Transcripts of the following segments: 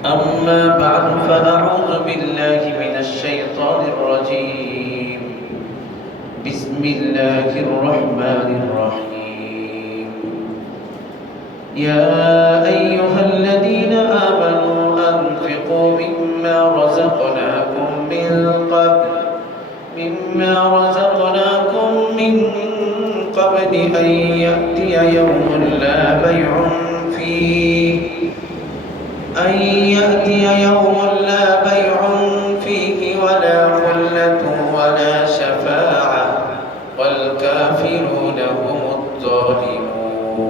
أما بعد فأعوذ بالله من الشيطان الرجيم. بسم الله الرحمن الرحيم. يا أيها الذين آمنوا أنفقوا مما رزقناكم من قبل أن يأتي يوم لا بيع فيه ولا خلة ولا شفاعة والكافرون هم الظالمون.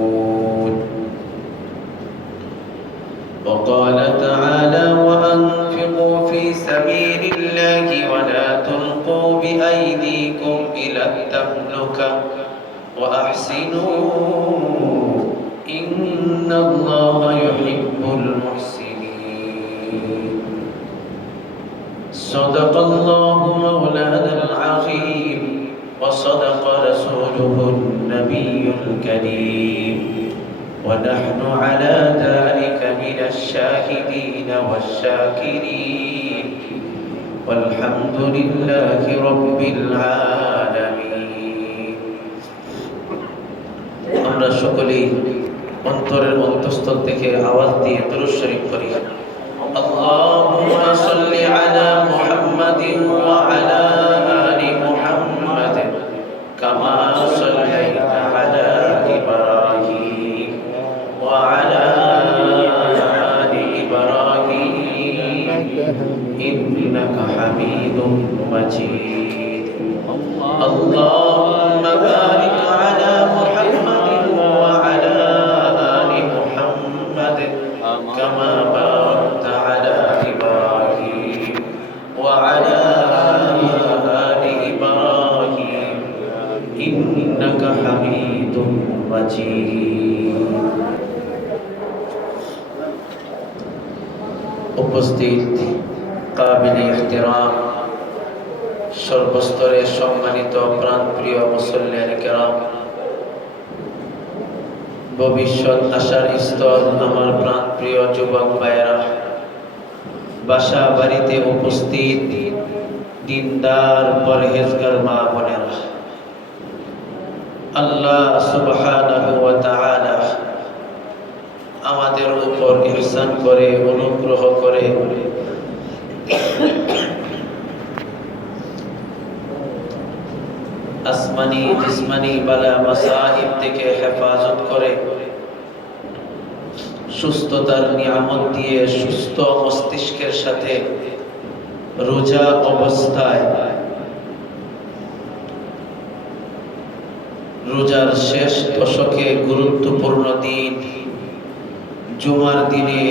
وقال تعالى: وأنفقوا في سبيل الله ولا تلقوا بأيديكم إلى التهلكة وأحسنوا إن الله يحب المحسنين. صدق الله مولانا العظيم وصدق رسوله النبي الكريم ونحن على ذلك من الشاهدين والشاكرين والحمد لله رب العالمين. আমরা সকলেই অন্তরের অন্তঃস্থল থেকে আওয়াজ দিয়ে দুরূদ শরীফ পড়ি। আল্লাহুম্মা সাল্লি আলা মুহাম্মাদিন ওয়া আলা আলি মুহাম্মাদ কামা সাল্লাইতা আলা ইব্রাহিম ওয়া আলা আলি ইব্রাহিম ইন্নাকা হামিদুম মাজিদ। আল্লাহুম্মা বারিক আলা মুহাম্মাদিন ওয়া আলা আলি মুহাম্মাদ কামা বারাকতা আলা ইব্রাহিম ওয়া আলা আলি ইব্রাহিম ইন্নাকা হামিদুম মাজিদ। উপস্থিত কাবিলে ইহতিরাম সর্বস্তরের সম্মানিত প্রাণপ্রিয় মুসল্লিয়ানে কেরাম, ভবিষ্যৎ আশার স্তর আমার প্রাণপ্রিয় যুবক ভাইয়েরা, বাসা বাড়িতে উপস্থিত দিনদার পরহেজগার মা বোনেরা, আল্লাহ সুবহানাহু ওয়া তাআলা আমাদের উপর ইহসান করে, অনুগ্রহ করে আসমানি জিসমানি বালা মাসাইব থেকে হেফাজত করে সুস্থতার নিয়ামত দিয়ে সুস্থ মস্তিষ্কের সাথে রোজা অবস্থায় রোজার শেষ দশকে গুরুত্বপূর্ণ দিন জুমার দিনে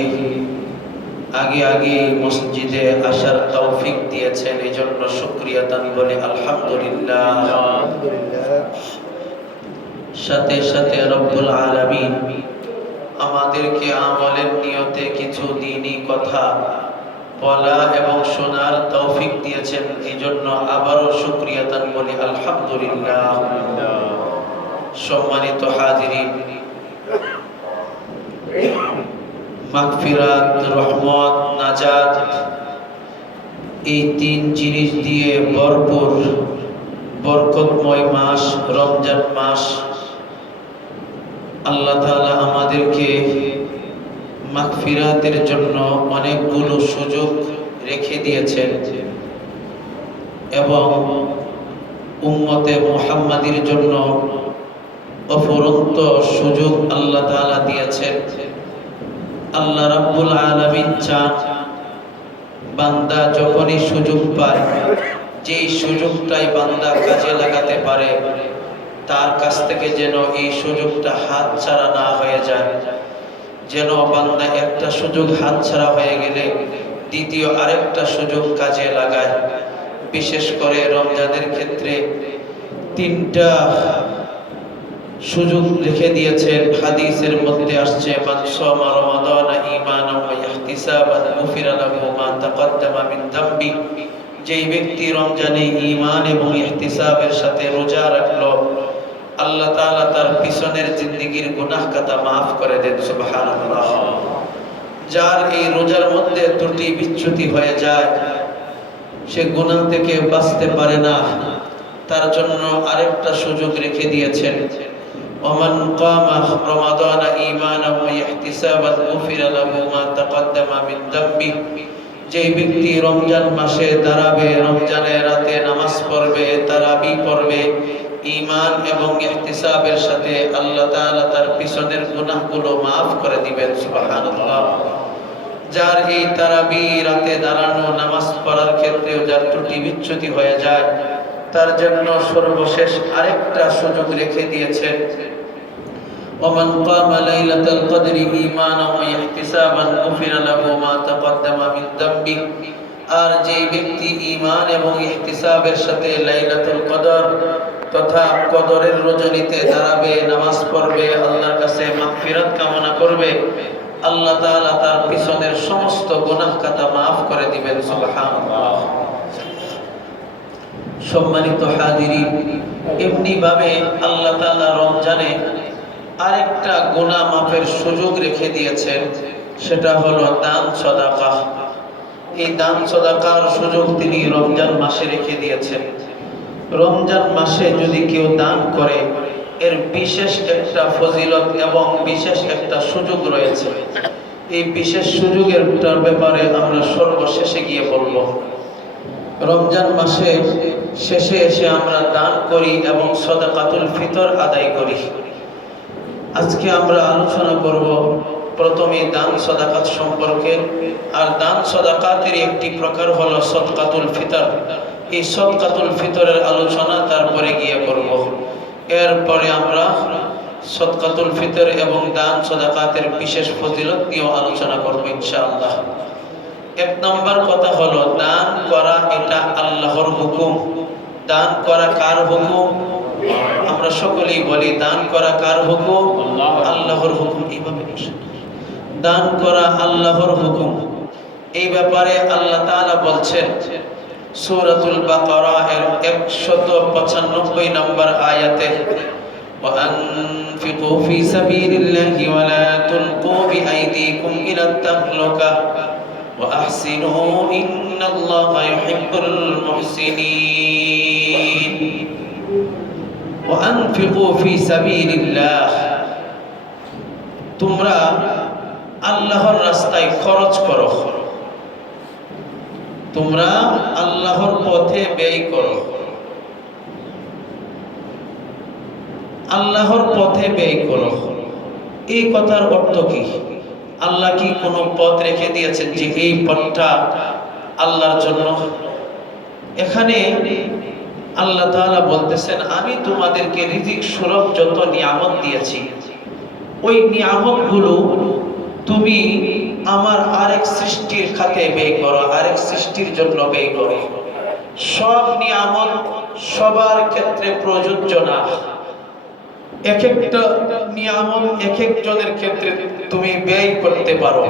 আগে মসজিদে আসার তৌফিক দিয়েছেন, এজন্য শুকরিয়া দান বলে আলহামদুলিল্লাহ। সাথে সাথে রব্বুল আলামিন আমাদেরকে আমলের নিয়তে কিছু দ্বীনি কথা বলা এবং শোনার তৌফিক দিয়েছেন, এজন্য আবারও শুকরিয়া দান বলে আলহামদুলিল্লাহ। সম্মানিত হাজিরিন, মাগফিরাত, রহমত, নাজাত এই তিন জিনিস দিয়ে ভরপুর বরকতময় মাস রমজান মাস। আল্লাহ তাআলা আমাদেরকে মাগফিরাতের জন্য অনেকগুলো সুযোগ রেখে দিয়েছেন এবং উম্মতে মুহাম্মাদির জন্য অফুরন্ত সুযোগ আল্লাহ তাআলা দিয়েছেন। আল্লাহ রাব্বুল আলামিন চান বান্দা যখনই সুযোগ পায়, যেই সুযোগটাই বান্দা কাজে লাগাতে পারে, তার কাছ থেকে যেন এই সুযোগটা হাতছাড়া না হয়ে যায়। যেন বান্দা একটা সুযোগ হাতছাড়া হয়ে গেলে দ্বিতীয় আরেকটা সুযোগ কাজে লাগায়। বিশেষ করে রমজানের ক্ষেত্রে তিনটা সুযোগ লিখে দিয়েছেন। হাদিসের মধ্যে আসছে, মান সামা রমাদানা ঈমানান ওয়া ইহতিসাবান গুফিরা লাহু মা তাকদ্দামা মিন যামবি। যেই ব্যক্তি রমজানে ঈমান এবং ইহতিসাবের সাথে রোজা রাখলো, আল্লাহ তাআলা তার পিছনের জিন্দেগীর গুনাহ খাতা maaf করে দেন। সুবহানাল্লাহ। যার এই রোজার মধ্যে ত্রুটি বিচ্যুতি হয়ে যায়, সে গুনাহ থেকে বাঁচতে পারে না, তার জন্য আরেকটা সুযোগ রেখে দিয়েছেন। ওমান কামা রমাদান ঈমানান ওয়া ইহতিসাবান গুফিরা লাহু মা তাকদ্দামা মিন যামবি। যে ব্যক্তি রমজান মাসে দাঁড়াবে, রমজানের রাতে নামাজ পড়বে, তারাবি পড়বে, ঈমান এবং ইহতিসাবের সাথে, আল্লাহ তাআলা তার পিছনের গুনাহগুলো মাফ করে দিবেন। সুবহানাল্লাহ। যার এই তারাবি রাতে দাঁড়ানো, নামাজ পড়ার ক্ষেত্রেও যার ত্রুটি বিচ্যুতি হয়ে যায়, তার জন্য সর্বশেষ আরেকটা সুযোগ রেখে দিয়েছেন। ওমান কামা লাইলাতাল কদরি ঈমানান ওয়া ইহতিসাবান গুফিরা লাহু মা তাকদ্দামা মিন যামবি। আর যে ব্যক্তি ঈমান এবং ইহতিসাবের সাথে লাইলাতুল কদর তথা কদরের রজনীতে দাঁড়াবে, নামাজ পড়বে, আল্লাহর কাছে মাগফিরাত কামনা করবে, আল্লাহ তাআলা তার পিছনের সমস্ত গুনাহ খাতা মাফ করে দিবেন। সুবহানাল্লাহ। সম্মানিত হাজিরিন, এমনি ভাবে আল্লাহ তাআলা রমজানে আরেকটা গুনাহ মাফের সুযোগ রেখে দিয়েছেন, সেটা হলো দান সাদাকা। এই দান সাদাকার সুযোগ তিনি রমজান মাসে রেখে দিয়েছেন। রমজান মাসে যদি কেউ দান করে, এর বিশেষ একটা ফজিলত এবং বিশেষ একটা সুযোগ রয়েছে। এই বিশেষ সুযোগের ব্যাপারে আমরা সর্বশেষে গিয়ে বলবো। রমজান মাসে শেষে এসে আমরা দান করি এবং সাদাকাতুল ফিতর আদায় করি। আজকে আমরা আলোচনা করব প্রথমে দান সাদাকাত সম্পর্কে। আর দান সাদাকাতের একটি প্রকার হলো সাদকাতুল ফিতর। এই সাদকাতুল ফিতরের আলোচনা তারপরে গিয়ে করব। এরপরে আমরা সাদকাতুল ফিতর এবং দান সাদাকাতের বিশেষ ফজিলত নিয়ে আলোচনা করব ইনশাআল্লাহ। এক নম্বর কথা হলো, দান করা এটা আল্লাহর হুকুম। দান করা কার হুকুম? আমরা সকলেই বলি, দান করা কার হুকুম? আল্লাহর হুকুম। এইভাবে দান করা আল্লাহর হুকুম। এই ব্যাপারে আল্লাহ তাআলা বলছেন সূরাতুল বাকারা এর 195 নম্বর আয়াতে, ওয়ানফিকু ফি সাবিলিল্লাহি ওয়া লা তুলকু বিআইদিকুম ইলাত তাহলুকা ওয়া আহসিনু ইন্নাল্লাহা ইউহিব্বুল মুহসিনিন। ওয়ানফিকু ফি সাবিলিল্লাহ, তোমরা আল্লাহর রাস্তায় খরচ করো, তোমরা আল্লাহর পথে ব্যয় করো। আল্লাহর পথে ব্যয় করো, এই কথার অর্থ কি? আল্লাহ কি কোনো পথ রেখে দিয়েছেন যে এই পথটা আল্লাহর জন্য? এখানে আল্লাহ তাআলা বলতেছেন, আমি তোমাদেরকে রিজিক সুলভ যত নিয়ামত দিয়েছি, ওই নিয়ামতগুলো তুমি আমার আরেক সৃষ্টির খাতে ব্যয় করো, আরেক সৃষ্টির জন্য ব্যয় করো। সব নিয়ামত সবার ক্ষেত্রে প্রযোজ্য না। এক একটা নিয়ামত এক একজনের ক্ষেত্রে তুমি ব্যয় করতে পারো।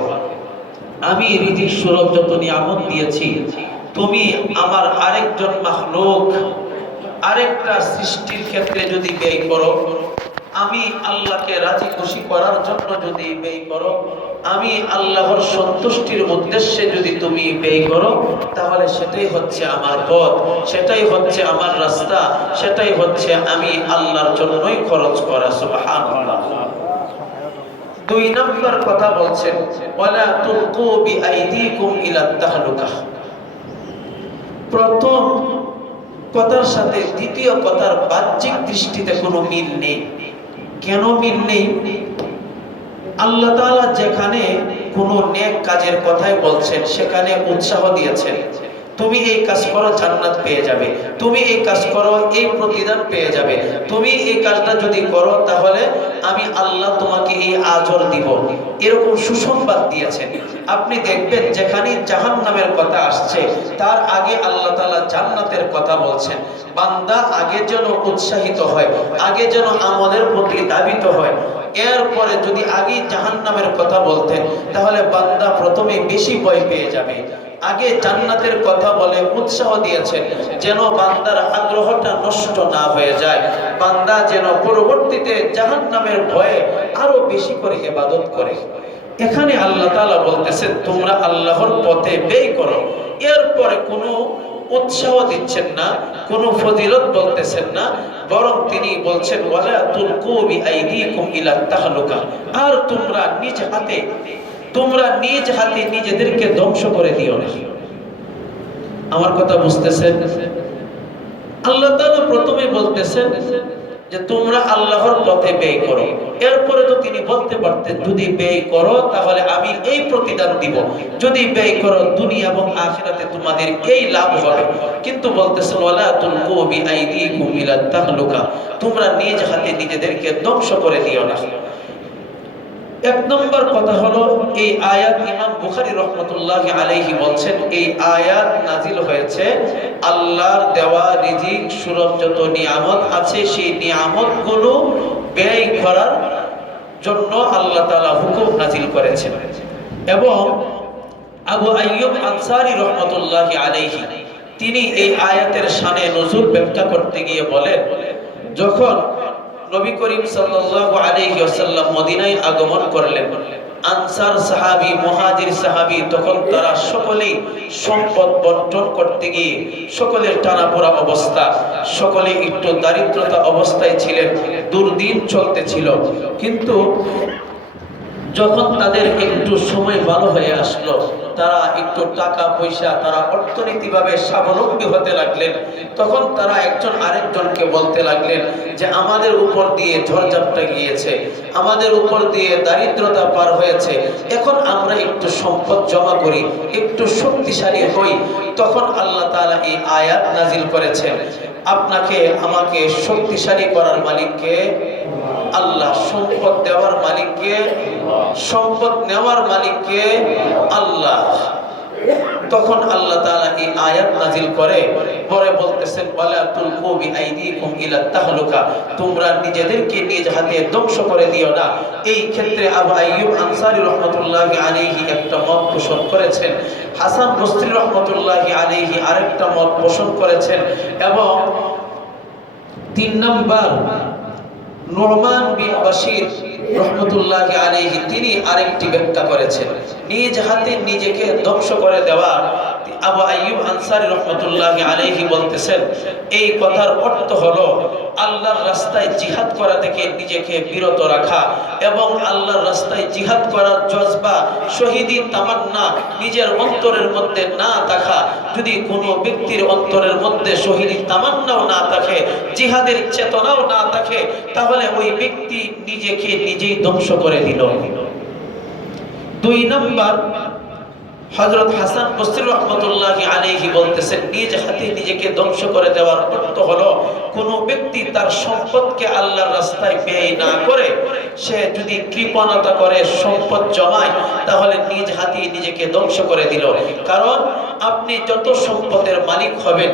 আমি রিজিক সুলভ যত নিয়ামত দিয়েছি, তুমি আমার আরেকজন মাখলুক, আরেকটা সৃষ্টির ক্ষেত্রে যদি ব্যয় করো, আমি আল্লাহকে রাজি খুশি করার জন্য যদি ব্যয় করো, আমি আল্লাহর সন্তুষ্টির উদ্দেশ্যে যদি তুমি ব্যয় করো, তাহলে সেটাই হচ্ছে আমার পথ, সেটাই হচ্ছে আমার রাস্তা, সেটাই হচ্ছে আমি আল্লাহর জন্যই খরচ করা। সুবহানাল্লাহ। দুই নম্বর কথা বলছেন, ওয়ালা তুলকু বিআইদিকুম ইলাত তাহলুকা। প্রথম কথার সাথে দ্বিতীয় কথার বাহ্যিক দৃষ্টিতে কোনো মিল নেই। কেন মিল নেই? আল্লাহ তাআলা যেখানে কোনো নেক কাজের কথাই বলছেন, সেখানে উৎসাহ দিয়েছেন, তুমি এই কাজ করো, জান্নাত পেয়ে যাবে, তুমি এই কাজ করো, এই প্রতিদান পেয়ে যাবে, তুমি এই কাজটা যদি করো তাহলে আমি আল্লাহ তোমাকে এই আজর দিব, এরকম সুসংবাদ দিয়েছেন। আপনি দেখবেন যেখানে জাহান্নামের কথা আসছে, তার আগে আল্লাহ তাআলা জান্নাতের কথা বলছেন। বান্দা আগে যেন উৎসাহিত হয়, আগে যেন আমলের প্রতি ধাবিত হয়। এরপরে যদি আগে জাহান্নামের কথা বলতেন, তাহলে বান্দা প্রথমে বেশি ভয় পেয়ে যাবে। আগে জান্নাতের কথা বলে উৎসাহ দিয়েছেন, যেন বান্দার আগ্রহটা নষ্ট না হয়ে যায়, বান্দা যেন পরবর্তীতে জাহান্নামের ভয়ে আরো বেশি করে ইবাদত করে। এখানে আল্লাহ তাআলা বলতেছেন তোমরা আল্লাহর পথে ব্যয় করো, এরপরে কোনো উৎসাহ দিচ্ছেন না, কোনো ফজিলত বলতেছেন না, বরং তিনি বলছেন ওয়ালা তুলকু বিআইদিকুম ইলা তাহলুকা, আর তোমরা নিজ হাতে নিজেদেরকে ধ্বংস করে দিও না। আমার কথা বুঝতেছেন? আল্লাহ তাআলা প্রথমে বলতেছেন যে তোমরা আল্লাহর পথে ব্যয় করো, এরপরে তো তিনি বলতে পারতেন যদি ব্যয় করো তাহলে আমি এই প্রতিদান দিব, যদি ব্যয় করো দুনিয়া এবং আখিরাতে তোমাদের এই লাভ হবে, কিন্তু বলতেছেন ওয়ালা তুলকু বিআইদিকুম ইলা তাহলুকা, তোমরা নিজ হাতে নিজেদেরকে ধ্বংস করে দিও না। এক নম্বর কথা হলো এই আয়াত ইমাম বুখারী রাহমাতুল্লাহি আলাইহি বলছেন এই আয়াত নাজিল হয়েছে আল্লাহর দেওয়া রিজিক সুলভ যত নিয়ামত আছে সেই নিয়ামতগুলো ব্যয় করার জন্য আল্লাহ তাআলা হুকুম নাজিল করেছেন। এবং আবু আইয়ুব আনসারী রাহমাতুল্লাহি আলাইহি তিনি এই আয়াতের শানে নুজুল ব্যাখ্যা করতে গিয়ে বলেন, যখন নবী করিম সাল্লাল্লাহু আলাইহি ওয়াসাল্লাম মদিনায় আগমন করলেন, আনসার সাহাবী মুহাজির সাহাবী তখন তারা সকলেই সম্পদ বন্টন করতে গিয়ে সকলের টানাপোড়া অবস্থা, সকলে একটু দারিদ্রতা অবস্থায় ছিলেন, দুর্দিন চলতেছিল। কিন্তু যখন তাদের একটু সময় ভালো হয়ে আসলো, তারা একটু টাকা পয়সা, তারা অর্থনীতিভাবে স্বাবলম্বী হতে লাগলেন, তখন তারা একজন আরেকজনকে বলতে লাগলেন যে আমাদের উপর দিয়ে ঝড়ঝাপটা গিয়েছে, আমাদের উপর দিয়ে দারিদ্রতা পার হয়েছে, এখন আমরা একটু সম্পদ জমা করি, একটু শক্তিশালী হই। তখন আল্লাহ তাআলা এই আয়াত নাজিল করেছেন, আপনাকে আমাকে শক্তিশালী করার মালিককে আল্লাহ, সম্পদ দেওয়ার মালিককে, সম্পদ নেওয়ার মালিককে আল্লাহ। তখন আল্লাহ তাআলা এই আয়াত নাজিল করে পরে বলতেছেন ওয়ালা তুলকু বিআইদিকুম ইলা তাহলুকা, তোমরা নিজেদেরকে নিজ হাতে ধ্বংস করে দিও না। এই ক্ষেত্রে আবু আইয়ুব আনসারী রাহমাতুল্লাহি আলাইহি একটা মত পোষণ করেছেন, হাসান বসরি রাহমাতুল্লাহি আলাইহি আরেকটা মত পোষণ করেছেন, এবং 3 নাম্বার নুরমান বিন বাশির রাহমাতুল্লাহি আলাইহি তিনি আরেকটি ব্যাখ্যা করেছেন, নিজ হাতে নিজেকে ধ্বংস করে দেওয়া। আবু আইয়ুব আনসারী রাহমাতুল্লাহি আলাইহি বলতেছেন এই কথার অর্থ হলো আল্লাহর রাস্তায় জিহাদ করা থেকে নিজেকে বিরত রাখা, এবং আল্লাহর রাস্তায় জিহাদ করার জজবা, শহীদি তামান্না নিজের অন্তরের মধ্যে না থাকা। যদি কোনো ব্যক্তির অন্তরের মধ্যে শহীদি তামান্নাও না থাকে, জিহাদের চেতনাও না থাকে, তাহলে ওই ব্যক্তি নিজেকে নিজেই ধ্বংস করে দিল। 2 নাম্বার হযরত হাসান বসরি রাহমাতুল্লাহি আলাইহি বলতেছেন নিজ হাতে নিজেকে ধ্বংস করে দেওয়ার অর্থ হলো কোন ব্যক্তি তার সম্পদকে আল্লাহর রাস্তায় ব্যয় না করে সে যদি কৃপণতা করে সম্পদ জমায়, তাহলে নিজ হাতে নিজেকে ধ্বংস করে দিল। কারণ আপনি যত সম্পদের মালিক হবেন,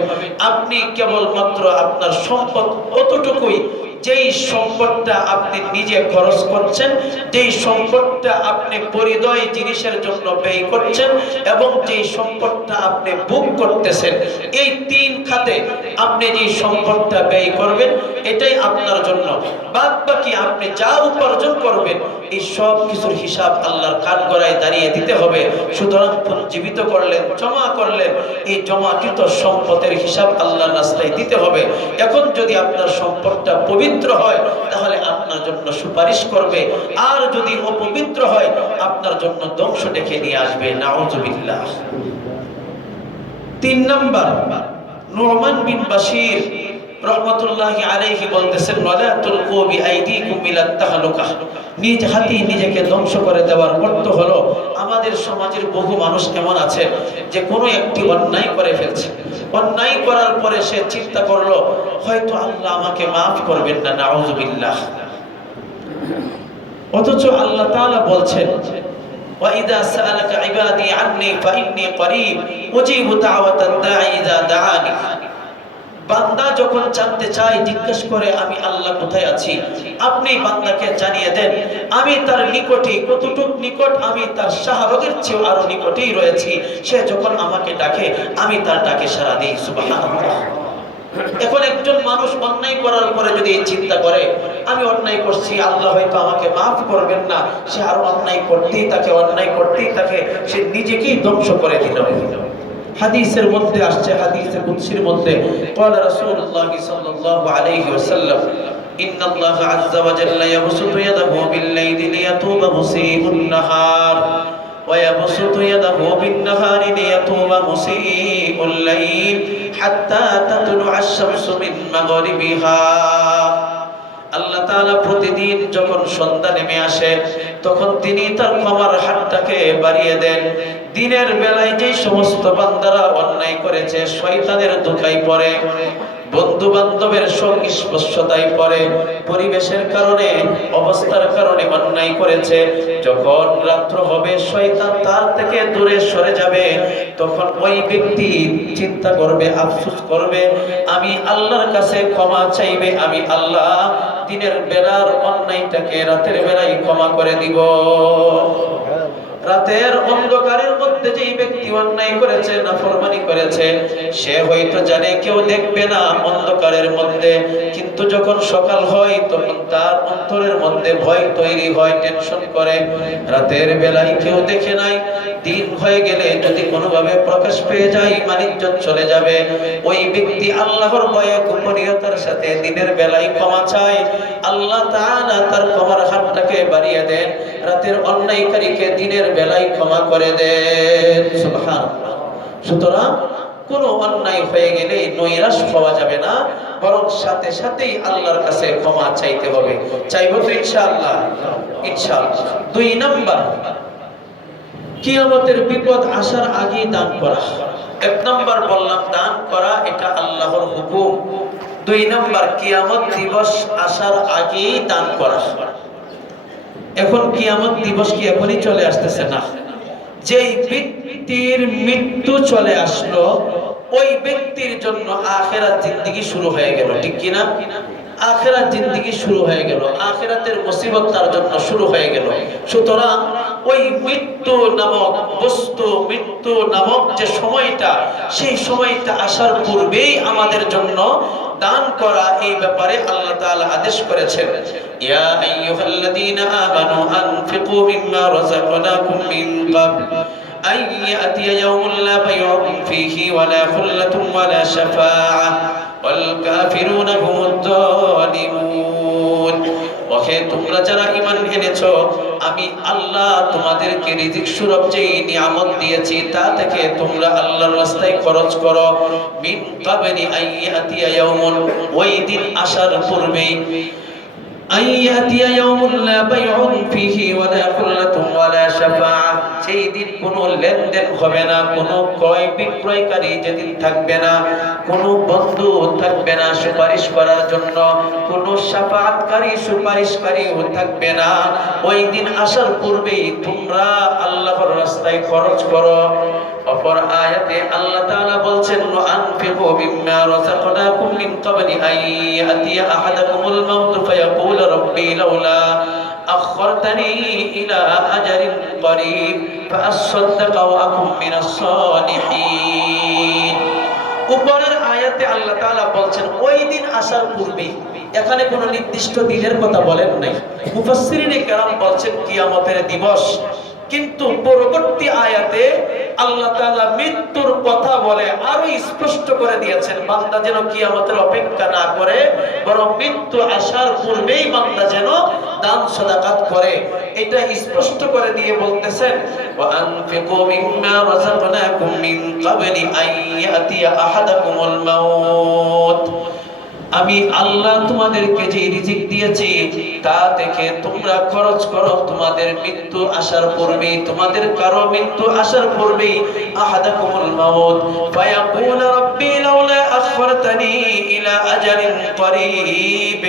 আপনি কেবলমাত্র আপনার সম্পদ অতটুকুই, যেই সম্পদটা আপনি নিজে খরচ করছেন, যেই সম্পদটা আপনি পরিধেয় জিনিসের জন্য ব্যয় করছেন, এবং যেই সম্পদটা আপনি ভোগ করতেছেন, এই 3 খাতে আপনি যেই সম্পদটা ব্যয় করবেন এটাই আপনার জন্য। বাদ বাকি আপনি যা উপার্জন করবেন এই সব কিছুর হিসাব আল্লাহর কাঠগড়ায় দাঁড়িয়ে দিতে হবে। সুতরাং জীবিত করলেন, জমা করলেন, এই জমাকৃত সম্পদের হিসাব আল্লাহর রাস্তায় দিতে হবে। এখন যদি আপনার সম্পদটা পবিত্র হয় তাহলে আপনার জন্য সুপারিশ করবে, আর যদি অপবিত্র হয় আপনার জন্য ধ্বংস ডেকে নিয়ে আসবে। নাউজুবিল্লাহ। 3 নাম্বার নুরমান বিন বাশির রাহমাতুল্লাহি আলাইহি বলতেছেন ওয়ালা তুলকু বিআইদিকুম ইলা তাহলুকা, নিজ হাতে নিজেকে ধ্বংস করে দেওয়ার অর্থ হলো আমাদের সমাজের বহু মানুষ এমন আছে যে কোনো একটি অন্যায় করে ফেলছে, অন্যায় করার পরে সে চিন্তা করলো হয়তো আল্লাহ আমাকে মাফ করবেন না, নাউজুবিল্লাহ। অথচ আল্লাহ তাআলা বলছেন ওয়াইদা সাআলাকা ইবাদি আন্নী ফাইন্নী করিব উজিবু দাওয়াতাদ দাঈ ইযা দাআনি, বান্দা যখন জানতে চায় জিজ্ঞেস করে আমি আল্লাহ কোথায় আছি, আপনি বান্দাকে জানিয়ে দেন আমি তার নিকটে, কতটুক নিকট, আমি তার শাহবাগের চেয়ে আরো নিকটেই রয়েছি। সে যখন আমাকে ডাকে আমি তার ডাকে সাড়া দিই। সুবহানাল্লাহ। এখন একজন মানুষ অন্যায় করার পরে যদি এই চিন্তা করে আমি অন্যায় করছি, আল্লাহ হয়তো আমাকে মাফ করবেন না, সে আরো অন্যায় করতেই থাকে, সে নিজেকেই ধ্বংস করে দিল। হাদিসের মধ্যে আসছে, হাদিসে কুদসির মধ্যে ক্বালা রাসূলুল্লাহ সাল্লাল্লাহু আলাইহি ওয়াসাল্লাম ইন্নাল্লাহা আযযা ওয়া জাল্লা ইয়াবসুতু ইয়াদাহু বিল-লাইলি লিয়াতুবা মুসিউন নাহার ওয়া ইয়াবসুতু ইয়াদাহু বিন-নাহারি লিয়াতুবা মুসিউল লাইল হাত্তা তাতলুআ আশ-শামসু মিন মাগরিবিহা। আল্লাহ তাআলা প্রতিদিন যখন সন্ধ্যা নেমে আসে তখন তিনি তার ক্ষমার হাতটাকে বাড়িয়ে দেন। দিনের বেলায় যে সমস্ত বান্দারা অন্যায় করেছে, শয়তানের ধোঁকায় পড়ে, বন্ধু বান্ধবের সংস্পর্শতায় পড়ে, পরিবেশের কারণে, অবস্থার কারণে অন্যায় করেছে, যখন রাত্র হবে শয়তান তার থেকে দূরে সরে যাবে, তখন ওই ব্যক্তি চিন্তা করবে, আফসোস করবে, আমি আল্লাহর কাছে ক্ষমা চাইবে, আমি আল্লাহ দিনের বেলার অন্যায়টাকে রাতের বেলায় ক্ষমা করে দিব। রাতের অন্ধকারের মধ্যে যেই ব্যক্তি অন্যায় করেছে, নাফরমানি করেছে, সে হয়তো জানে কেউ দেখবে না অন্ধকারের মধ্যে, কিন্তু যখন সকাল হয় তখন তার অন্তরের মধ্যে ভয় তৈরি হয়, টেনশন করে, রাতের বেলায় কেউ দেখে নাই, দিন হয়ে গেলে যদি কোনোভাবে প্রকাশ পেয়ে যায় মানিজ্জত চলে যাবে, ওই ব্যক্তি আল্লাহর ভয়ে গোপনীয়তার সাথে দিনের বেলায় ক্ষমা চায়, আল্লাহ তাআলা তার ক্ষমার হাতটাকে বাড়িয়ে দেন, রাতের অন্যায়কারীকে দিনের বেলায় ক্ষমা করে দেন। সুবহানাল্লাহ। সুতরাং কোন অন্যায় হয়ে গেলে নৈরাশ হওয়া যাবে না, বরং সাথে সাথেই আল্লাহর কাছে ক্ষমা চাইতে হবে। চাইবো তো ইনশাআল্লাহ? ইনশাআল্লাহ। 2 নাম্বার, কিয়ামতের বিপদ আসার আগেই দান করা। 1 নাম্বার বললাম দান করা, এটা আল্লাহর হুকুম। 2 নাম্বার, কিয়ামত দিবস আসার আগেই দান করা। এখন কিয়ামত দিবস কি এখনই চলে আসতেছে না? যেই ব্যক্তির মৃত্যু চলে আসলো ওই ব্যক্তির জন্য আখিরাত জিন্দেগি শুরু হয়ে গেল, ঠিক কি না? আখিরাত জিন্দেগি শুরু হয়ে গেল, আখিরাতের মুসিবত তার জন্য শুরু হয়ে গেল। সুতরাং ওই মৃত্যু নামক বস্তু, মৃত্যু নামক যে সময়টা, সেই সময়টা আসার পূর্বেই আমাদের জন্য দান করা, এই ব্যাপারে আল্লাহ তাআলা আদেশ করেছেন। ইয়া আইয়ুহাল্লাযীনা আমানু আনফিকু মিম্মা রাযাকনাকুম মিন ক্বাবল আন ইয়াতিয়া ইয়াউমুন লা বাইউন ফীহি ওয়ালা খুল্লাতুন ওয়ালা শাফাআহ ওয়াল কাফিরুনা হুমুদ যালিমুন। ওহে তোমরা যারা ঈমান এনেছো, আমি আল্লাহ তোমাদেরকে রিজিক স্বরূপ যে নিয়ামত দিয়েছি তা থেকে তোমরা আল্লাহর রাস্তায় খরচ করো। মিন ক্বাবলি আইয়াতিয়া ইয়াউমুন, ওই দিন আসার পূর্বেই, আইয়াতিয়া ইয়াউমুন লা বাইউন ফীহি ওয়ালা খুল্লাতুন ওয়ালা শাফাআহ, সেই দিন কোনো লেনদেন হবে না, কোনো ক্রয় বিক্রয়কারী যেদিন থাকবে না, কোনো বন্ধু থাকবে না সুপারিশ করার জন্য, কোনো শাফাআতকারী সুপারিশকারীও থাকবে না। ওই দিন আসার পূর্বেই তোমরা আল্লাহর রাস্তায় খরচ করো। অপর আয়াতে আল্লাহ তাআলা বলছেন, আনফিকু মিম্মা রাযাকনাকুম মিন ক্বাবলি আন ইয়াতিয়া আহাদাকুমুল মাউত ফায়াকুল রাব্বি লাউলা আখখারতানি ইলা আজালিন করিব ফাআসাদদাকা ওয়া আকুম মিনাস সালিহিন। উপরের আয়াতে আল্লাহ তাআলা বলছেন ওই দিন আসার পূর্বেই, এখানে কোনো নির্দিষ্ট দিনের কথা বলেন নাই। মুফাসসিরিনে কেরাম বলছেন কিয়ামতের দিবস, কিন্তু পরবর্তী আয়াতে আল্লাহ তাআলা মৃত্যুর কথা বলে আরো স্পষ্ট করে দিয়েছেন, বান্দা যেন কিয়ামতের অপেক্ষা না করে, বরং মৃত্যু আসার পূর্বেই বান্দা যেন দান সাদাকাত করে। এটা স্পষ্ট করে দিয়ে বলতেছেন, ওয়া আনফিকু মিম্মা রাযাকনাকুম মিন ক্বাবলি আন ইয়াতিয়া আহাদাকুমুল মাউত, আমি আল্লাহ তোমাদেরকে যে রিজিক দিয়েছি তা থেকে তোমরা খরচ করো তোমাদের মৃত্যু আসার পূর্বেই, তোমাদের কারো মৃত্যু আসার পূর্বেই। আহাদাকুমুল মাউত ফায়াকুল রাব্বি লাউলা আখখারতানি ইলা আজালিন করিব,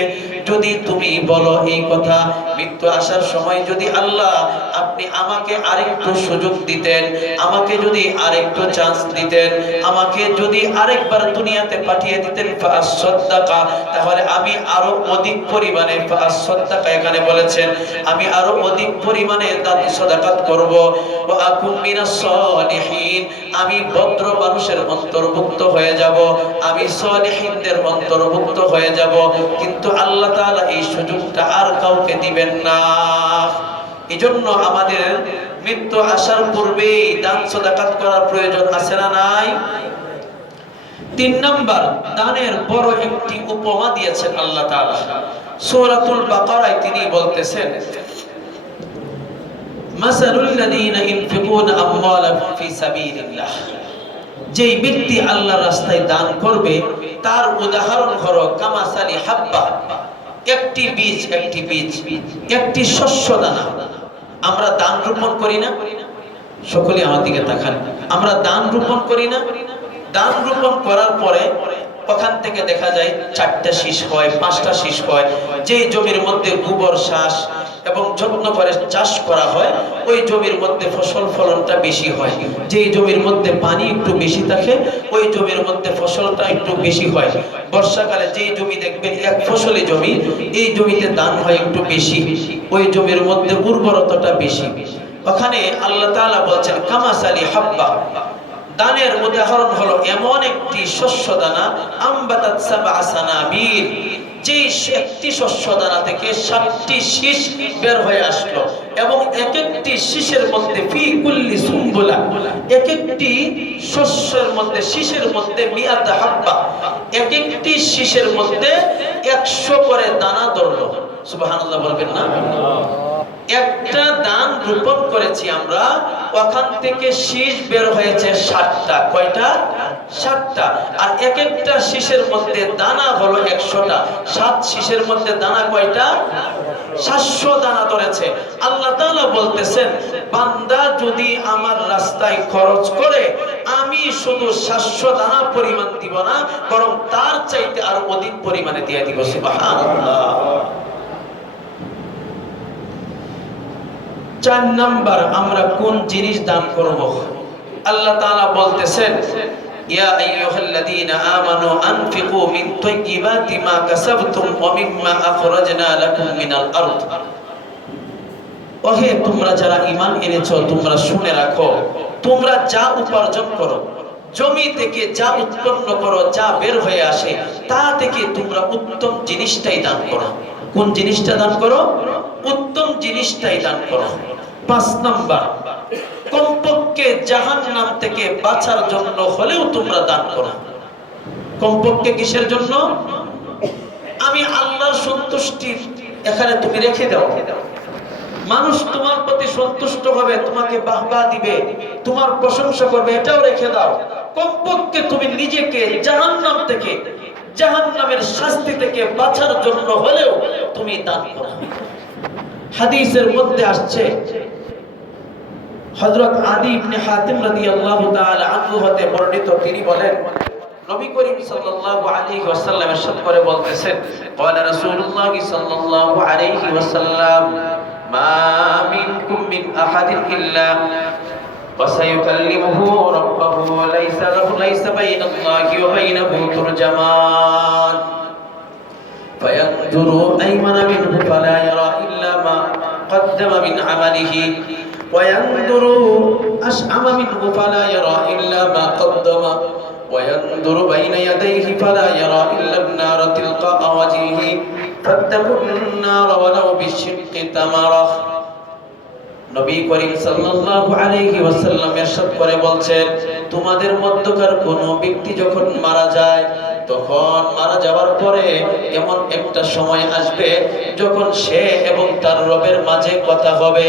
যদি তুমি বলো এই কথা মৃত্যু আসার সময়, যদি আল্লাহ আপনি আমাকে আরেকটু সুযোগ দিতেন, আমাকে যদি আরেকটু চান্স দিতেন, আমাকে যদি আরেকবার দুনিয়াতে পাঠিয়ে দিতেন, ফাআসাদদাকা, তাহলে আমি আরো অধিক পরিমাণে, ফাআসাদদাকা এখানে বলেছেন আমি আরো অধিক পরিমাণে দান সাদাকাত করব, ওয়া আকুম মিনাস সালিহিন, আমি ভদ্র মানুষের অন্তর্ভুক্ত হয়ে যাব, আমি সলিহিনদের অন্তর্ভুক্ত হয়ে যাব। কিন্তু আল্লাহ তাআলা এই সুযোগটা আর কাউকে দিবেন না। এজন্য আমাদের মৃত্যু আসার পূর্বেই দান সাদাকাত করার প্রয়োজন আছে না নাই? 3 নাম্বার, দানের বড় একটি উপমা দিয়েছেন আল্লাহ তাআলা। সূরাতুল বাকারায় তিনি বলতেছেন, মাসালুল লাযীনা ইনফিকুনা আমওয়ালাহুম ফি সাবিলিল্লাহ, যেই ব্যক্তি আল্লাহর রাস্তায় দান করবে তার উদাহরণ হলো কামাসালি হাব্বা, একটি বীজ, একটি শস্য দানা। আমরা দান রোপণ করি না? সকলে আমার দিকে তাকান। আমরা দান রোপণ করি না? দান রোপণ করার পরে ওখান থেকে দেখা যায় 4টা শীষ হয়, 5টা শীষ হয়। যে জমির মধ্যে গোবর সার এবং যত্ন করে চাষ করা হয়, ওই জমির মধ্যে ফসল ফলনটা বেশি হয়। যে জমির মধ্যে পানি একটু বেশি থাকে, ওই জমির মধ্যে ফসলটা একটু বেশি হয়। বর্ষাকালে যে জমি দেখবেন এক ফসলি জমি, এই জমিতে ধান হয় একটু বেশি, ওই জমির মধ্যে উর্বরতাটা বেশি। ওখানে আল্লাহ তাআলা বলছেন কামাসালি হাব্বা, দানের উদাহরণ হলো এমন একটি শস্য দানা, আমবাতাত সাবআ সানাবিল, যে একটি শস্য দানা থেকে 7টি শীষ বের হয়ে আসলো এবং এক একটি শীষের মধ্যে ফি কুল্লি সুম্বুলা, এক একটি শস্যের মধ্যে শীষের মধ্যে মিয়াত হাব্বা, এক একটি শীষের মধ্যে 100 করে দানা ধরলো। সুবহানাল্লাহ বলবেন না? একটা দান রোপণ করেছি আমরা, ওখান থেকে শীষ বের হয়েছে 7টা। কয়টা? 7টা। আর এক একটা শীষের মধ্যে দানা হলো 100টা। 7 শীষের মধ্যে দানা কয়টা? 700 দানা ধরেছে। আল্লাহ তাআলা বলতেছেন, বান্দা যদি আমার রাস্তায় খরচ করে, আমি শুধু 700 দানা পরিমাণ দিব না, বরং তার চাইতে আরো অধিক পরিমাণে দিয়ে দিব। সুবহানাল্লাহ। 4 নাম্বার, আমরা কোন জিনিস দান করব? আল্লাহ তাআলা বলতেছেন, ইয়া আইয়ুহাল্লাযীনা আমানু আনফিকু মিন তাইয়্যিবাতি মা কাসাবতুম ওয়া মিম্মা আখরাজনা লাকুম মিনাল আরদ। ওহে তোমরা যারা ঈমান এনেছো, তোমরা শুনে রাখো, তোমরা যা উপার্জন করো, জমি থেকে যা উৎপন্ন করো, যা বের হয়ে আসে, তা থেকে তোমরা উত্তম জিনিসটাই দান করো। কোন জিনিসটা দান করো? উত্তম জিনিসটাই দান করো। 5 নাম্বার, কমপক্ষে জাহান্নাম থেকে বাঁচার জন্য হলেও তোমরা দান করো। কমপক্ষে কিসের জন্য? আমি আল্লাহর সন্তুষ্টি এখানে তুমি রেখে দাও। মানুষ তোমার প্রতি সন্তুষ্ট হবে, তোমাকে বাহবা দিবে, তোমার প্রশংসা করবে, এটাও রেখে দাও। কমপক্ষে তুমি নিজেকে জাহান্নাম থেকে, জাহান্নামের শাস্তি থেকে বাঁচার জন্য হলেও তুমি দান করো। হাদিসের মধ্যে আসছে, হযরত আদি ইবনে হাতিম রাদিয়াল্লাহু তাআলা আনহু হতে বর্ণিত, তিনি বলেন, নবী করিম সাল্লাল্লাহু আলাইহি ওয়াসাল্লাম ইরশাদ করে বলতেছেন, ক্বালা রাসূলুল্লাহ সাল্লাল্লাহু আলাইহি ওয়াসাল্লাম, মা মিনকুম মিন আহাদিন ইল্লা وسيكلمه ربه ليس بين الله وبينه ترجمان فينظر أيمن منه فلا يرى إلا ما قدم من عمله وينظر أشأم منه فلا يرى إلا ما قدم وينظر بين يديه فلا يرى إلا النار تلقاء وجهه فاتقوا النار ولو بشق تمرة। নবী করিম সাল্লাল্লাহু আলাইহি ওয়াসাল্লাম ইরশাদ করে বলছেন, তোমাদের মধ্যকার কোন ব্যক্তি যখন মারা যায়, তখন মারা যাওয়ার পরে এমন একটা সময় আসবে যখন সে এবং তার রবের মাঝে কথা হবে,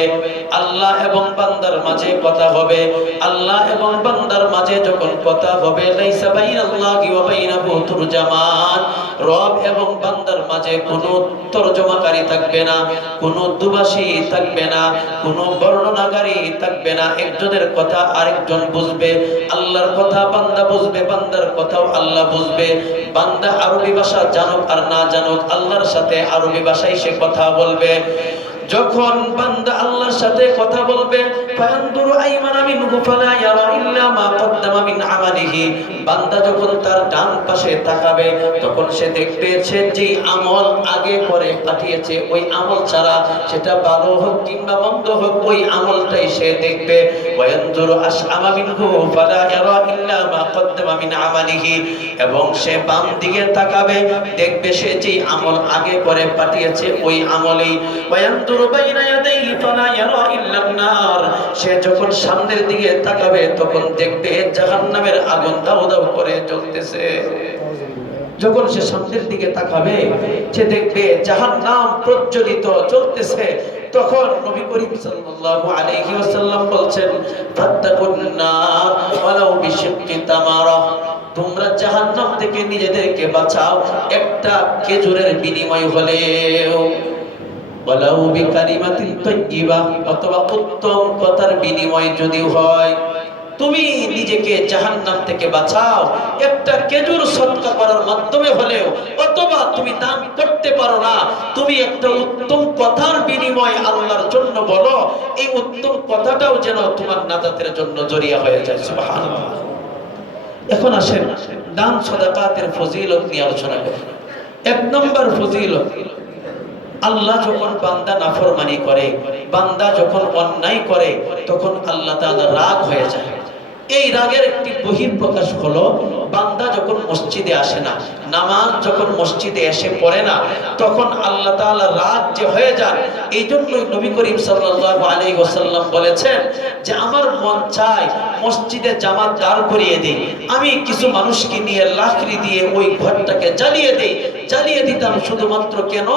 আল্লাহ এবং বান্দার মাঝে কথা হবে। আল্লাহ এবং বান্দার মাঝে যখন কথা হবে, লাইসা বাইনাল্লাহি ওয়া বাইনাহু তুরজামান, রব এবং বান্দার মাঝে কোনো তরজমাকারী থাকবে না, কোনো দুভাষী থাকবে না, কোনো বর্ণনাকারী থাকবে না। একজনের কথা আরেকজন বুঝবে, আল্লাহর কথা বান্দা বুঝবে, বান্দার কথাও আল্লাহ বুঝবে। বান্দা আরবি ভাষা জানুক আর না জানুক, আল্লাহর সাথে আরবি ভাষায় সে কথা বলবে। যখন বান্দা আল্লাহর সাথে কথা বলবে ফায়ানদুরু আইমানা মিনহু ফালা ইয়ারা ইল্লা মা কদ্দামা মিন আমালিহি, বান্দা যখন তার ডান পাশে তাকাবে তখন সে দেখবে সে যে আমল আগে করে পাঠিয়েছে ওই আমল ছাড়া, সেটা ভালো হোক কিংবা মন্দ হোক, ওই আমলটাই সে দেখবে। ওয়ায়ানদুরু আশআমা মিনহু ফালা ইয়ারা ইল্লা মা কদ্দামা মিন আমালিহি, এবং সে বাম দিকে তাকাবে দেখবে সে যে আমল আগে করে পাঠিয়েছে ওই আমলেই। ওয়ায়ানদুরু বাইনা ইয়াদাইহি ফালা ইয়ারা ইল্লা নার, সে যখন সামনের দিকে তাকাবে তখন দেখবে জাহান্নামের আগুন দাউ দাউ করে জ্বলতেছে। যখন সে সামনের দিকে তাকাবে সে দেখবে জাহান্নাম প্রজ্বলিত চলতেছে। তখন নবী করিম সাল্লাল্লাহু আলাইহি ওয়াসাল্লাম বলছেন ফাত্তাকুন নার ওয়ালাউ বিশিক্কি তামারা, তোমরা জাহান্নাম থেকে নিজেদেরকে বাঁচাও একটা খেজুরের বিনিময় হলেও, ওয়ালাউ বিকালিমাতিন তাইয়্যিবা, অথবা উত্তম কথার বিনিময় যদি হয়। তুমি নিজেকে জাহান্নাম থেকে বাঁচাও একটা খেজুর সদকা করার মাধ্যমে হলেও, অথবা তুমি দান করতে পারো না, তুমি একটা উত্তম কথার বিনিময় আল্লাহর জন্য বলো, এই উত্তম কথাটাও যেন তোমার নাজাতের জন্য জরিয়া হয়ে যায়। সুবহানাল্লাহ। এখন আসেন দান সাদাকাতের ফজিলত নিয়ে আলোচনা করি। এক নম্বর ফজিলত, আল্লাহ যখন বান্দা নাফরমানি করে, বান্দা যখন অন্যায় করে, তখন আল্লাহ তাআলা রাগ হয়ে যায়। এই রাগের একটি বহিঃপ্রকাশ হলো বান্দা যখন মসজিদে আসে না, নামাজ যখন মসজিদে এসে পড়ে না, তখন আল্লাহ তাআলা রাগ যে হয়ে যান। এই জন্যই নবী করিম সাল্লাল্লাহু আলাইহি ওয়াসাল্লাম বলেছেন যে আমার মন চায় মসজিদে জামাত দাঁড় করিয়ে দেই, আমি কিছু মানুষকে নিয়ে লাকড়ি দিয়ে ওই ঘরটাকে জ্বালিয়ে দেই। জ্বালিয়ে দিতাম শুধুমাত্র কেন?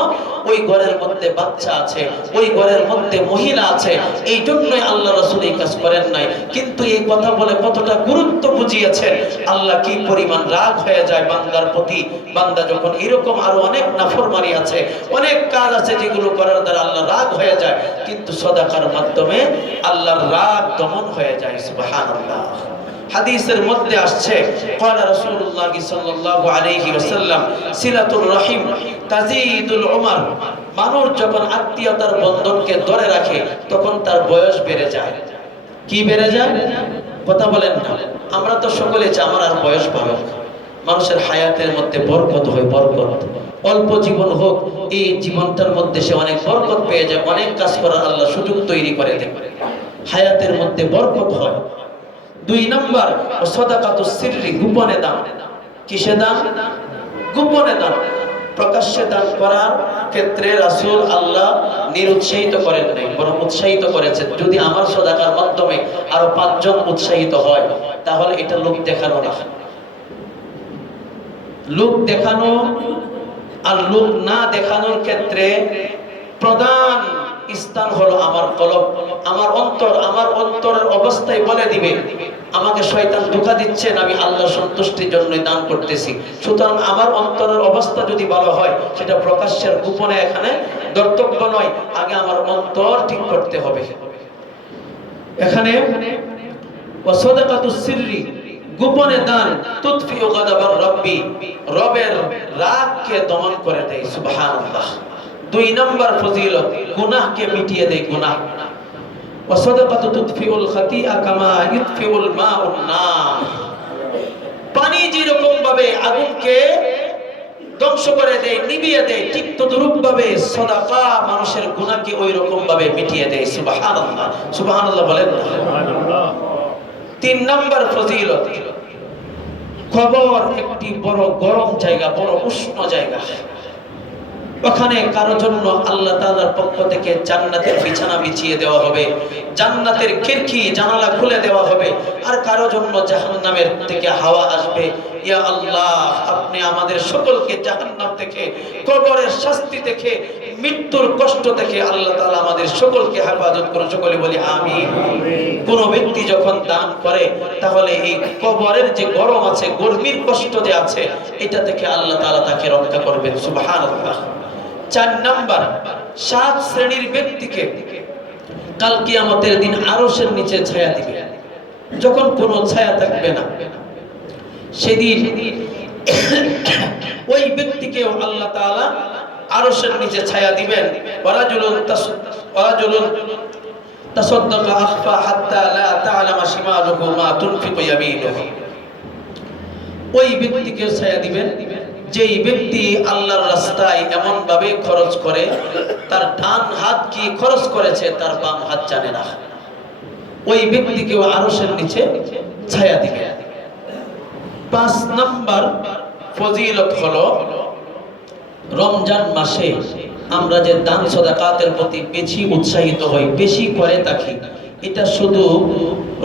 ওই ঘরের মধ্যে বাচ্চা আছে, ওই ঘরের মধ্যে মহিলা আছে, এই জন্যই আল্লাহ রাসূল এই কাজ করেন নাই। কিন্তু এই কথা বলে কতটা গুরুত্ব বুঝিয়েছেন, আল্লাহ কি পরিমাণ রাগ হয়ে যায় বান্দার প্রতি। বান্দা যখন এরকম আরো অনেক নাফরমানি আছে, অনেক কাজ আছে যেগুলো করার দ্বারা আল্লাহ রাগ হয়ে যায়, কিন্তু সাদাকার মাধ্যমে আল্লাহর রাগ দমন হয়ে যায়। সুবহানাল্লাহ। হাদিসের মধ্যে আসছে ক্বালা রাসূলুল্লাহ সাল্লাল্লাহু আলাইহি ওয়াসাল্লাম সিলাতুর রহিম তাজিদুল উমর, মানুষ যখন আত্মীয়তার বন্ধনকে ধরে রাখে তখন তার বয়স বেড়ে যায়। কি বেড়ে যায়? কথা বলেন না। আমরা তো সকলে চাই আমার আর বয়স বাড়ুক, মানুষের হায়াতের মধ্যে বরকত হয়, বরকত। অল্প জীবন হোক, এই জীবনটার মধ্যে সে অনেক বরকত পেয়ে যায়, অনেক কাজ করার আল্লাহ সুযোগ তৈরি করে দেন, হায়াতের মধ্যে বরকত হয়। দুই নাম্বার সাদাকাতুস সিররি, গোপনে দান। কিসে দান? গোপনে দান। প্রকাশ্যে দান করার ক্ষেত্রে রাসূল আল্লাহ নিরুৎসাহিত করেন নাই, বরং উৎসাহিত করেছেন। যদি আমার সাদাকার মাধ্যমে আরো 5 জন উৎসাহিত হয় তাহলে এটা লোক দেখানো না। লোক দেখানো আর লোক না দেখানোর ক্ষেত্রে প্রধান স্থান হলো আমার কলব, আমার অন্তর। আমার অন্তরের অবস্থায় বলে দিবে আমাকে শয়তান ধোঁকা দিচ্ছেন, আমি আল্লাহর সন্তুষ্টির জন্যই দান করতেছি। সুতরাং আমার অন্তরের অবস্থা যদি ভালো হয়, সেটা প্রকাশ্যের গোপনে এখানে দর্তব্য নয়, আগে আমার অন্তর ঠিক করতে হবে। এখানে ওয়াসাদাকাতুস সিররি, গোপনে দান তুতফিউ গাদাবার রাব্বি, রবের রাগকে দমন করে দেয়। সুবহানাল্লাহ। দুই নম্বর ফজিলত, গুনাহকে মিটিয়ে দেয়। গুনাহ ওয়াসাদাকাতু তুতফিউল খাতিআ কামা ইতফিউল মাউন নার, পানি যেরকম ভাবে আগুনকে ধ্বংস করে দেয়, নিভিয়ে দেয়, ঠিক তদ্রূপ ভাবে সাদাকা মানুষের গুনাহকে ওই রকম ভাবে মিটিয়ে দেয়। সুবহানাল্লাহ। সুবহানাল্লাহ বলেন না। সুবহানাল্লাহ। তিন নম্বর ফজিলত, কবর একটি বড় গরম জায়গা, বড় উষ্ণ জায়গা। ওখানে কারোর জন্য আল্লাহ তাআলার পক্ষ থেকে জান্নাতের বিছানা বিছিয়ে দেওয়া হবে, জান্নাতের খিড়কি জানালা খুলে দেওয়া হবে, আর কারোর জন্য জাহান্নামের থেকে হাওয়া আসবে। ইয়া আল্লাহ, আপনি আমাদের সকলকে জাহান্নাম থেকে, কবরের শাস্তি থেকে, মৃত্যুর কষ্ট থেকে আল্লাহ তাআলা আমাদের সকলকে হেফাজত করুন। সকলে বলি আমিন। কোন ব্যক্তি যখন দান করে তাহলে এই কবরের যে গরম আছে, গরমির কষ্ট যে আছে, এটা থেকে আল্লাহ তাআলা তাকে রক্ষা করবেন। সুবহানাল্লাহ। 4 নাম্বার, 7 শ্রেণীর ব্যক্তিকে কাল কিয়ামতের দিন আরশের নিচে ছায়া দিবে, যখন কোনো ছায়া থাকবে না সেদিন ওই ব্যক্তিকেও আল্লাহ তাআলা আরশের নিচে ছায়া দিবেন। ওয়ারাজুলুন তাসাদ্দাকা আখফা হাত্তা লা তা'লামা শিমালুহু মা তুনফিকু ইয়ামিনুহু। ওই ব্যক্তিকে ছায়া দিবেন যেই ব্যক্তি আল্লাহর রাস্তায় এমন ভাবে খরচ করে তার ডান হাত কি খরচ করেছে তার বাম হাত জানে না। ওই ব্যক্তিকে আরশের নিচে ছায়া দিবেন। 5 নাম্বার ফজিলত হলো রমজান মাসে আমরা যে দান সাদাকাতের প্রতি বেশি উৎসাহিত হই, বেশি করে থাকি, এটা শুধু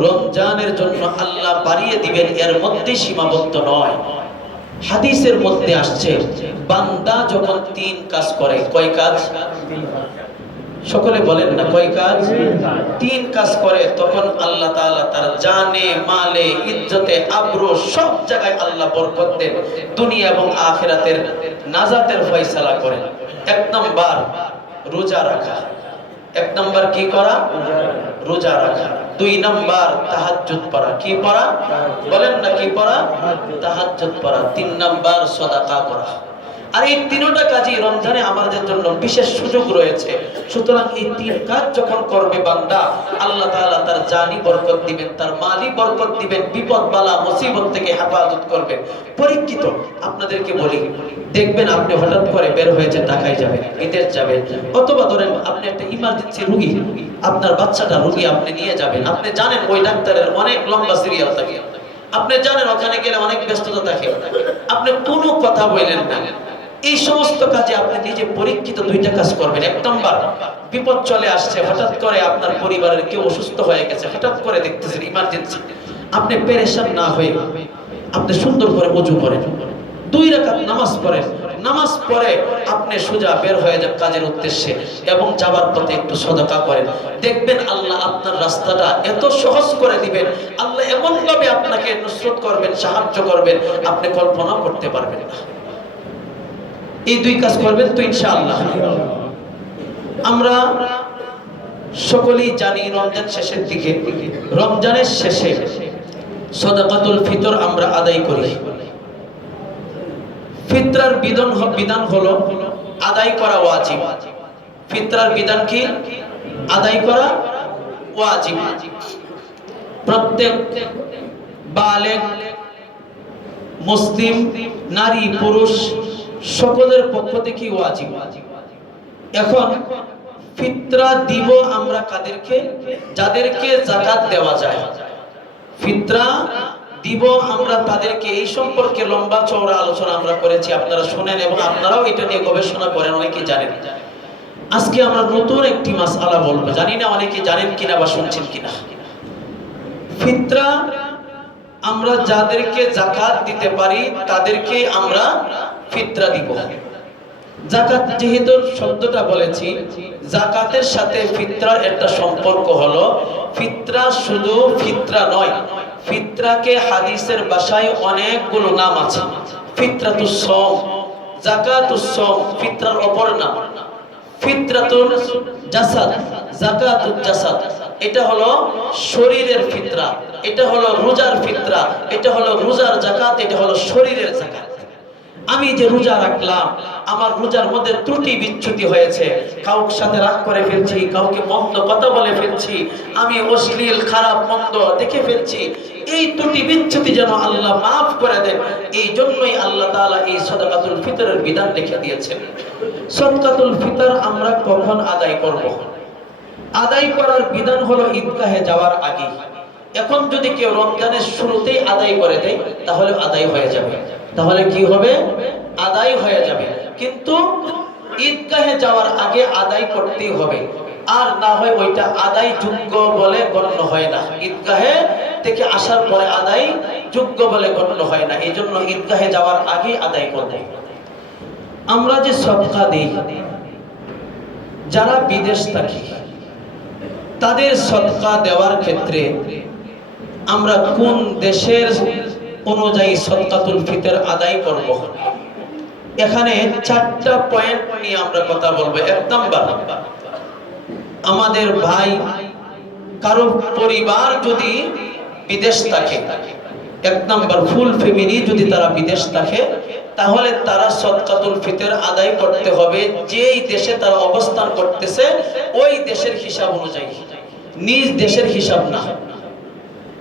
রমজানের জন্য আল্লাহ বাড়িয়ে দিবেন এর মধ্যে সীমাবদ্ধ নয়। হাদিসের মধ্যে আসছে বান্দা যখন 3 কাজ করে, কয় কাজ? সকলে বলেন না কয় কাজ? 3 কাজ করে, তখন আল্লাহ তাআলা তার জানে, মালে, ইজ্জতে, আবরু সব জায়গায় আল্লাহ বরকত দেন, দুনিয়া এবং আখিরাতের নাজাতের ফয়সালা করেন। 1 নাম্বার রোজা রাখা। 1 নাম্বার কি করা? রোজা রাখা। 2 নাম্বার তাহাজ্জুদ পড়া। কি পড়া? বলেন না কি পড়া? তাহাজ্জুদ পড়া। 3 নাম্বার সাদাকা করা। আর এই 3টা কাজই রমজানে আমাদের জন্য বিশেষ সুযোগ রয়েছে। সুতরাং এই 3 কাজ যখন করবে বান্দা, আল্লাহ তাআলা তার জানি বরকত দিবেন, তার মালি বরকত দিবেন, বিপদ বালা মুসিবত থেকে হেফাজত করবেন। পরীক্ষিত আপনাদেরকে বলি, দেখবেন আপনি হঠাৎ করে বের হয়েছে ঢাকায় যাবেন, বিদেশ যাবেন, অথবা ধরেন আপনি একটা ইমার্জেন্সি রোগী, আপনার বাচ্চাটা রোগী আপনি নিয়ে যাবেন। আপনি জানেন ওই ডাক্তারের অনেক লম্বা সিরিয়াল থাকে, আপনি জানেন ওখানে গেলে অনেক ব্যস্ততা থাকে, আপনি কোনো কথা বললেন না। এই সমস্ত কাজে আপনি নিজে পরীক্ষিত 2টা কাজ করবেন। 1 নাম্বার বিপদ চলে আসছে, হঠাৎ করে আপনার পরিবারের কেউ অসুস্থ হয়ে গেছে, হঠাৎ করে দেখতেছেন ইমার্জেন্সি, আপনি পেরেশান না হয়ে আপনি সুন্দর করে ওযু করেন, 2 রাকাত নামাজ পড়েন, নামাজ পড়ে আপনি সোজা বের হয়ে যান কাজের উদ্দেশ্যে এবং যাবার পথে একটু সাদাকা করেন। দেখবেন আল্লাহ আপনার রাস্তাটা এত সহজ করে দিবেন, আল্লাহ এমন ভাবে আপনাকে নুসরত করবেন, সাহায্য করবেন, আপনি কল্পনা করতে পারবেন না। এই 2 কাজ করবেন তো ইনশাআল্লাহ। আমরা সকলেই জানি রমজান শেষের দিকে, রমজানের শেষে সাদাকাতুল ফিতর আমরা আদায় করি। ফিতরার বিধান হলো আদায় করা ওয়াজিব। ফিতরার বিধান কি? আদায় করা ওয়াজিব। প্রত্যেক বালেগ মুসলিম নারী পুরুষ সকলের পক্ষ থেকে ওয়াজিব। এখন ফিতরা দিব আমরা কাদেরকে? যাদেরকে যাকাত দেওয়া যায়। ফিতরা দিব আমরা তাদেরকে, এই সম্পর্কে লম্বা চওড়া আলোচনা আমরা করেছি, আপনারা শুনেন এবং আপনারাও এটা নিয়ে গবেষণা করেন, অনেকে জানেন। আজকে আমরা নতুন একটি মাসআলা বলবো, জানি না অনেকে জানেন কিনা বা শুনছেন কিনা। ফিতরা আমরা যাদেরকে যাকাত দিতে পারি তাদেরকে আমরা ফিতরা দিব। যাকাত যেহেতু শব্দটা বলেছি, যাকাতের সাথে ফিতরার একটা সম্পর্ক হলো, ফিতরা শুধু ফিতরা নয়, ফিতরাকে হাদিসের ভাষায় অনেকগুলো নাম আছে। ফিতরাতুস সাওম, যাকাতুস সাওম ফিতরার অপর নাম। ফিতরাতুল জাসাদ, যাকাতুল জাসাদ এটা হলো শরীরের ফিতরা, এটা হলো রোজার ফিতরা, এটা হলো রোজার যাকাত, এটা হলো শরীরের যাকাত। আমি যে রোজা রাখলাম, আমার রোজার মধ্যে ত্রুটি বিচ্যুতি হয়েছে, কাউকে সাথে রাগ করে ফেলছি, কাউকে মন্দ কথা বলে ফেলছি, আমি অশ্লীল খারাপ মন্দ দেখে ফেলছি, এই ত্রুটি বিচ্যুতি যেন আল্লাহ মাফ করে দেন, এই জন্যই আল্লাহ তাআলা এই সাদাকাতুল ফিতরের বিধান লিখে দিয়েছেন। সাদাকাতুল ফিতর আমরা কখন আদায় করব? আদায় করার বিধান হলো ঈদগাহে যাওয়ার আগে। এখন যদি কেউ রমজানের শুরুতেই আদায় করে দেয় তাহলে আদায় হয়ে যাবে, তাহলে কি হবে? আদায় হয়ে যাবে। কিন্তু ঈদগাহে যাওয়ার আগে আদায় করতেই হবে, আর না হয় ওইটা আদায় যোগ্য বলে গণ্য হয় না। ঈদগাহে থেকে আসার পরে আদায় যোগ্য বলে গণ্য হয় না, এই জন্য ঈদগাহে যাওয়ার আগে আদায় করব। আমরা যে সদকা দিই, যারা বিদেশ থাকে তাদের সদকা দেওয়ার ক্ষেত্রে আমরা কোন দেশের অনুযায়ী সাদাকাতুল ফিতর আদায় করব? এখানে 4টা পয়েন্ট নিয়ে আমরা কথা বলবো। 1 নাম্বার, আমাদের ভাই কারো পরিবার যদি বিদেশ থাকে, 1 নাম্বার ফুল ফ্যামিলি যদি তারা বিদেশ থাকে, তাহলে তারা সদকাতুল ফিতর আদায় করতে হবে যেই দেশে তারা অবস্থান করতেছে ওই দেশের হিসাব অনুযায়ী, নিজ দেশের হিসাব না।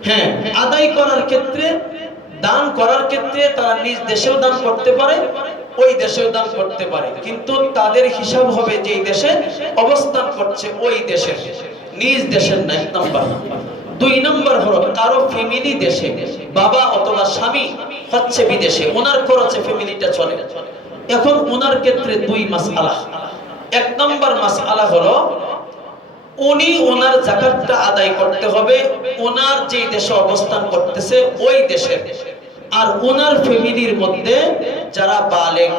হ্যাঁ, আদায় করার ক্ষেত্রে, দান করার ক্ষেত্রে তারা নিজ দেশেও দান করতে পারে, ওই দেশেও দান করতে পারে, কিন্তু তাদের হিসাব হবে যেই দেশে অবস্থান করছে ওই দেশের, নিজ দেশের না। এক নম্বর। দুই নম্বর হলো কারো ফ্যামিলি দেশে, বাবা অথবা স্বামী হচ্ছে বিদেশে, ওনার খরচে ফ্যামিলিটা চলে। এখন ওনার ক্ষেত্রে দুই মাসআলা। এক নম্বর মাসআলা হলো উনি ওনার যাকাতটা আদায় করতে হবে ওনার যে দেশে অবস্থান করতেছে ওই দেশের, আর ওনার ফ্যামিলির মধ্যে যারা বালেগ,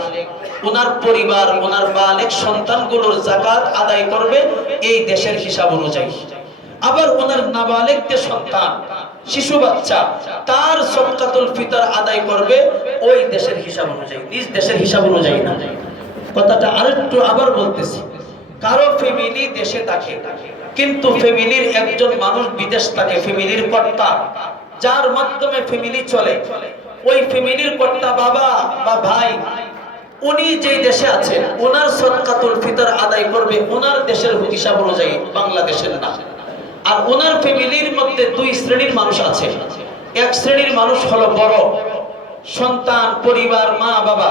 ওনার পরিবার, ওনার বালেগ সন্তানগুলোর যাকাত আদায় করবে এই দেশের হিসাব অনুযায়ী। আবার ওনার নাবালেগ যে সন্তান, শিশু বাচ্চা, তার সদকাতুল ফিতর আদায় করবে ওই দেশের হিসাব অনুযায়ী, নিজ দেশের হিসাব অনুযায়ী না। কথাটা আরেকটু আবার বলতেছি, কারো ফ্যামিলি দেশে থাকে কিন্তু ফ্যামিলির একজন মানুষ বিদেশ থাকে, ফ্যামিলির কর্তা, যার মাধ্যমে ফ্যামিলি চলে, ওই ফ্যামিলির কর্তা বাবা বা ভাই, উনি যে দেশে আছেন ওনার সদকাতুল ফিতর আদায় করবে ওনার দেশের হিসাব অনুযায়ী, বাংলাদেশের না। আর ওনার ফ্যামিলির মধ্যে দুই শ্রেণীর মানুষ আছে। এক শ্রেণীর মানুষ হলো বড় সন্তান, পরিবার, মা বাবা।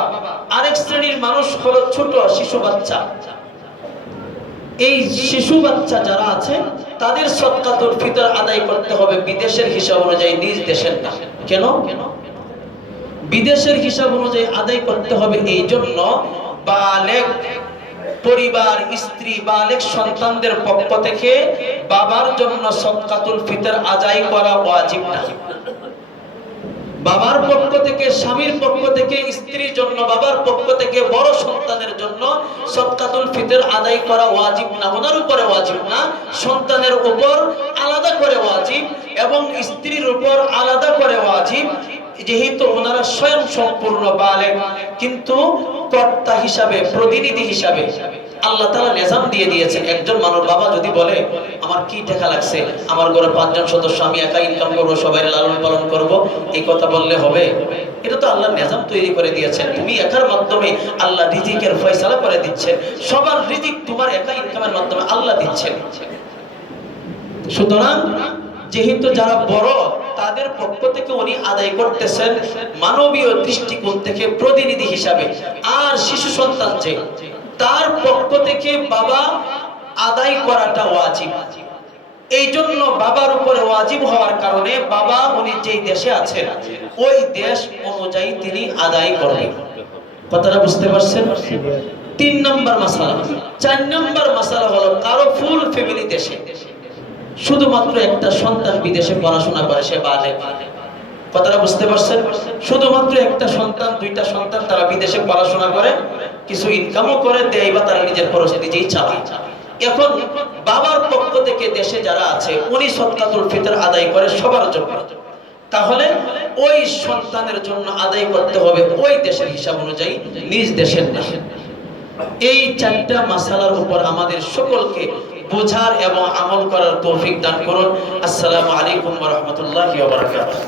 আরেক শ্রেণীর মানুষ হলো ছোট শিশু বাচ্চা। এই শিশু বাচ্চা যারা আছে তাদের সদকাতুল ফিতর আদায় করতে হবে বিদেশের হিসাব অনুযায়ী, নিজ দেশের না। কেন? বিদেশের হিসাব অনুযায়ী আদায় করতে হবে এই জন্য, বালেগ পরিবার, স্ত্রী, বালেগ সন্তানদের পক্ষ থেকে বাবার জন্য সদকাতুল ফিতর আদায় করা ওয়াজিব না। বাবার পক্ষ থেকে, স্বামীর পক্ষ থেকে, স্ত্রীর জন্য, বাবার পক্ষ থেকে বড় সন্তানের জন্য সদকাতুল ফিতর আদায় করা ওয়াজিব না। ওনার উপরে ওয়াজিব না, সন্তানের উপর আলাদা করে ওয়াজিব এবং স্ত্রীর উপর আলাদা করে ওয়াজিব, যেহেতু ওনারা স্বয়ং সম্পূর্ণ বালেগ। কিন্তু কর্তা হিসাবে, প্রতিনিধি হিসাবে আল্লাহ তাআলা নিজাম দিয়ে দিয়েছেন। একজন মানুষ বাবা যদি বলে আমার কি টাকা লাগছে, আমার ঘরে 5 জন সদস্য, আমি একা ইনকাম করবো, সবাই লালন পালন করব, এই কথা বললে হবে? এটা তো আল্লাহ নিজাম তৈরি করে দিয়েছেন। তুমি একার মাধ্যমে আল্লাহ রিজিকের ফয়সালা করে দিচ্ছেন। সবার রিজিক তোমার একা ইনকামের মাধ্যমে আল্লাহ দিচ্ছেন। সুতরাং যেহেতু যারা বড় তাদের পক্ষ থেকে উনি আদায় করতেছেন মানবীয় দৃষ্টিকোণ থেকে প্রতিনিধি হিসাবে, আর শিশু সন্তান যে, তার পক্ষ থেকে বাবা আদায় করাটা ওয়াজিব। এই জন্য বাবার উপরে ওয়াজিব হওয়ার কারণে বাবা উনি যেই দেশে আছেন ওই দেশ অনুযায়ী তিনি আদায় করবেন। কথাটা বুঝতে পারছেন? 3 নম্বর মাসালা। 4 নম্বর মাসালা হলো কারো ফুল ফ্যামিলি দেশে, শুধুমাত্র একটা সন্তান বিদেশে পড়াশোনা করে, সে বালেগ। কথাটা বুঝতে পারছেন? শুধুমাত্র একটা সন্তান, 2টা সন্তান তারা বিদেশে পড়াশোনা করে, কিছু ইনকামও করে দেয় বা তারা নিজের খরচ নিজেই চালায়। এখন বাবার পক্ষ থেকে দেশে যারা আছে উনি সদকাতুল ফিতর আদায় করে সবার জন্য, তাহলে ওই সন্তানের জন্য আদায় করতে হবে ওই দেশের হিসাব অনুযায়ী, নিজ দেশের না। এই 4টা মাসালার উপর আমাদের সকলকে বোঝার এবং আমল করার তৌফিক দান করুন। আসসালামু আলাইকুম ওয়া রাহমাতুল্লাহি ওয়া বারাকাতুহু।